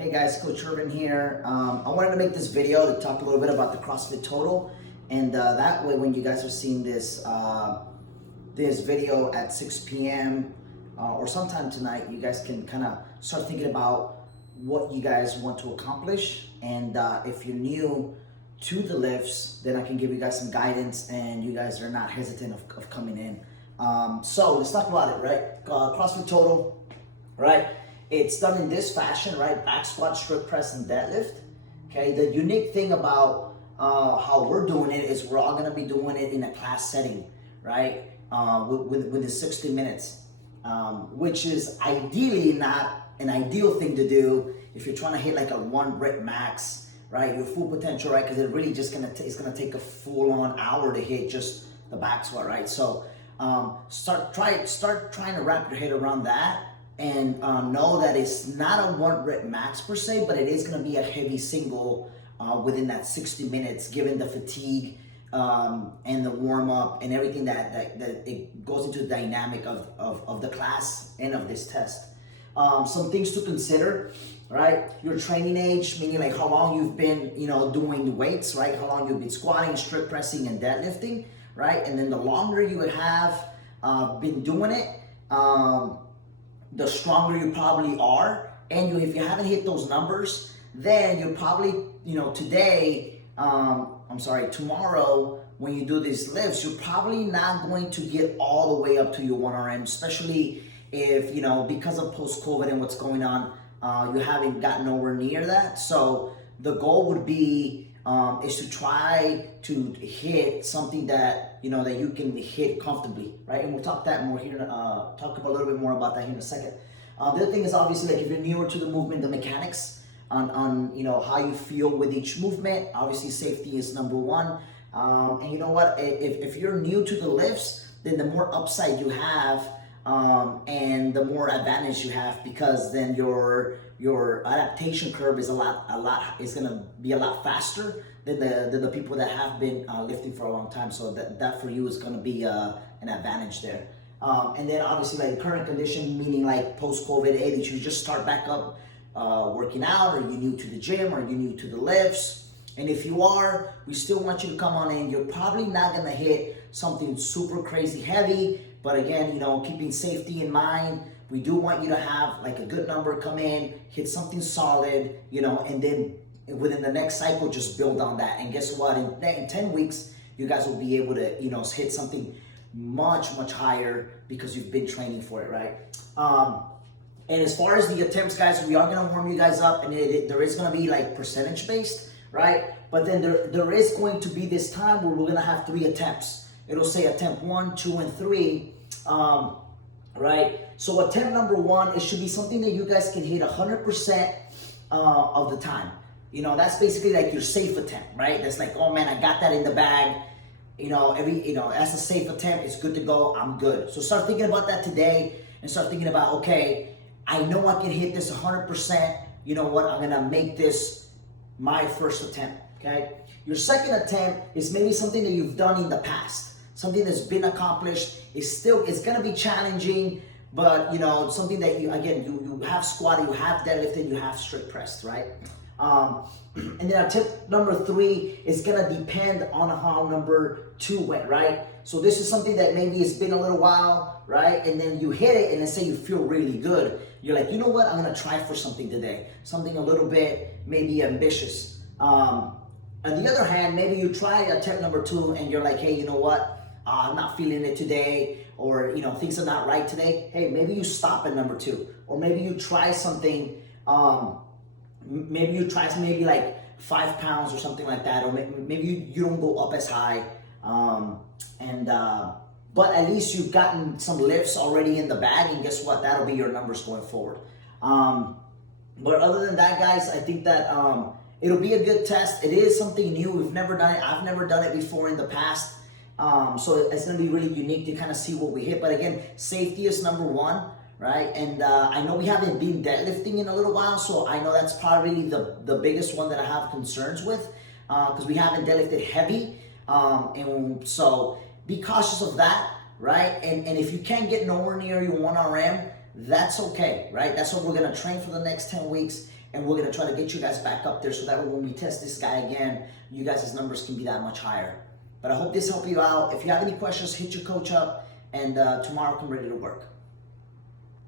Hey guys, Coach Urban here. I wanted to make this video to talk a little bit about the CrossFit Total, and that way when you guys are seeing this this video at 6 p.m. Or sometime tonight, you guys can kind of start thinking about what you guys want to accomplish. And if you're new to the lifts, then I can give you guys some guidance and you guys are not hesitant of coming in. So let's talk about it, right? CrossFit Total, right? It's done in this fashion, right? Back squat, strict press, and deadlift. Okay, the unique thing about how we're doing it is we're all gonna be doing it in a class setting, right? With the 60 minutes, which is ideally not an ideal thing to do if you're trying to hit like a 1 rep max, right? Your full potential, right? Because it really just it's gonna take a full-on hour to hit just the back squat, right? So start trying to wrap your head around that. And know that it's not a 1 rep max per se, but it is going to be a heavy single within that 60 minutes, given the fatigue and the warm up and everything that it goes into the dynamic of the class and of this test. Some things to consider, right? Your training age, meaning like how long you've been, doing weights, right? How long you've been squatting, strict pressing, and deadlifting, right? And then the longer you would have been doing it, the stronger you probably are. And if you haven't hit those numbers, then you're probably, tomorrow when you do these lifts, you're probably not going to get all the way up to your 1RM, especially if, because of post-COVID and what's going on, you haven't gotten nowhere near that. So the goal would be is to try to hit something that that you can hit comfortably, right? And we'll talk that more here. Talk a little bit more about that here in a second. The other thing is obviously like if you're newer to the movement, the mechanics on how you feel with each movement. Obviously, safety is number one. And you know what? If you're new to the lifts, then the more upside you have, and the more advantage you have, because then your adaptation curve is is gonna be a lot faster than the people that have been lifting for a long time. So that for you is gonna be an advantage there. And then obviously like current condition, meaning like post-COVID, hey, did you just start back up working out? Are you new to the gym? Are you new to the lifts? And if you are, we still want you to come on in. You're probably not gonna hit something super crazy heavy, but again, keeping safety in mind, we do want you to have like a good number come in, hit something solid, and then within the next cycle, just build on that. And guess what? In 10 weeks, you guys will be able to, hit something much, much higher because you've been training for it, right? And as far as the attempts, guys, we are going to warm you guys up, and there is going to be like percentage based, right? But then there is going to be this time where we're going to have 3 attempts. It'll say attempt 1, 2, and 3, right? So attempt number 1, it should be something that you guys can hit 100% of the time. That's basically like your safe attempt, right? That's like, oh man, I got that in the bag. That's a safe attempt. It's good to go. I'm good. So start thinking about that today and start thinking about, okay, I know I can hit this 100%. You know what? I'm going to make this my first attempt, okay? Your second attempt is maybe something that you've done in the past, something that's been accomplished. It's going to be challenging, but something that you have squatted, you have deadlifted, you have strict pressed, right? And then tip number 3 is gonna depend on how number 2 went, right? So this is something that maybe it's been a little while, right? And then you hit it, and let's say you feel really good. You're like, you know what? I'm gonna try for something today, something a little bit maybe ambitious. On the other hand, maybe you try attempt number 2, and you're like, hey, you know what? I'm not feeling it today, or things are not right today. Hey, maybe you stop at number 2, or maybe you try something. Maybe you try maybe like 5 pounds or something like that, or maybe you don't go up as high, but at least you've gotten some lifts already in the bag, and guess what? That'll be your numbers going forward. But other than that, guys, I think that it'll be a good test. It is something new. We've never done it. I've never done it before in the past, so it's going to be really unique to kind of see what we hit. But again, safety is number 1. Right, and I know we haven't been deadlifting in a little while, so I know that's probably the biggest one that I have concerns with, because we haven't deadlifted heavy, and so be cautious of that, right? And if you can't get nowhere near your 1RM, that's okay, right? That's what we're gonna train for the next 10 weeks, and we're gonna try to get you guys back up there so that when we test this guy again, you guys' numbers can be that much higher. But I hope this helped you out. If you have any questions, hit your coach up, and tomorrow come ready to work.